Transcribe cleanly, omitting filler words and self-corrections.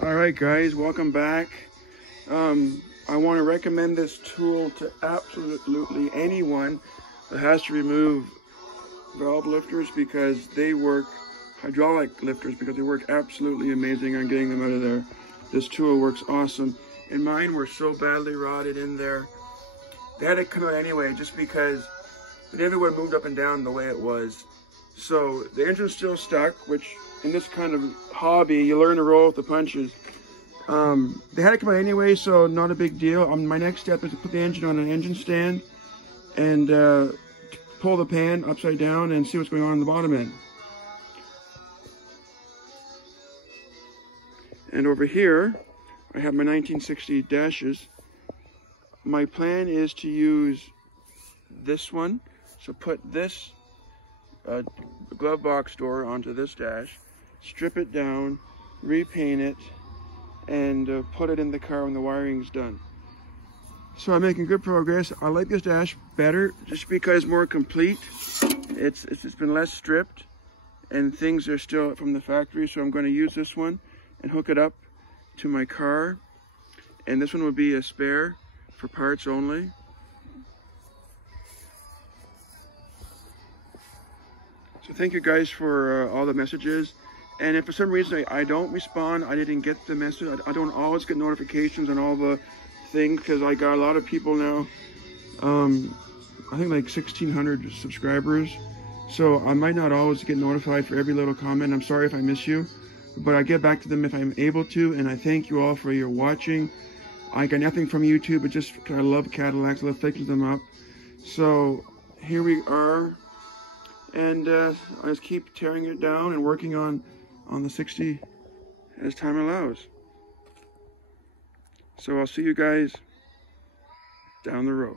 All right, guys, welcome back. I want to recommend this tool to absolutely anyone that has to remove valve lifters because they work, hydraulic lifters, because they work absolutely amazing on getting them out of there. This tool works awesome. And mine were so badly rotted in there. They had to come out anyway just because they never would have moved up and down the way it was. So the engine's still stuck, which in this kind of hobby, you learn to roll with the punches. They had to come out anyway, so not a big deal. My next step is to put the engine on an engine stand and pull the pan upside down and see what's going on in the bottom end. And over here, I have my 1960 dashes. My plan is to use this one. So put this glove box door onto this dash, strip it down, repaint it, and put it in the car when the wiring's done. So I'm making good progress. I like this dash better just because it's more complete. It's been less stripped and things are still from the factory, so I'm going to use this one and hook it up to my car. And this one will be a spare for parts only. So thank you guys for all the messages. And if for some reason I don't respond, I didn't get the message, I don't always get notifications on all the things because I got a lot of people now. I think like 1,600 subscribers. So I might not always get notified for every little comment. I'm sorry if I miss you, but I get back to them if I'm able to. And I thank you all for your watching. I got nothing from YouTube, but just because I love Cadillacs, I love fixing them up. So here we are. And I just keep tearing it down and working on the 60 as time allows. So I'll see you guys down the road.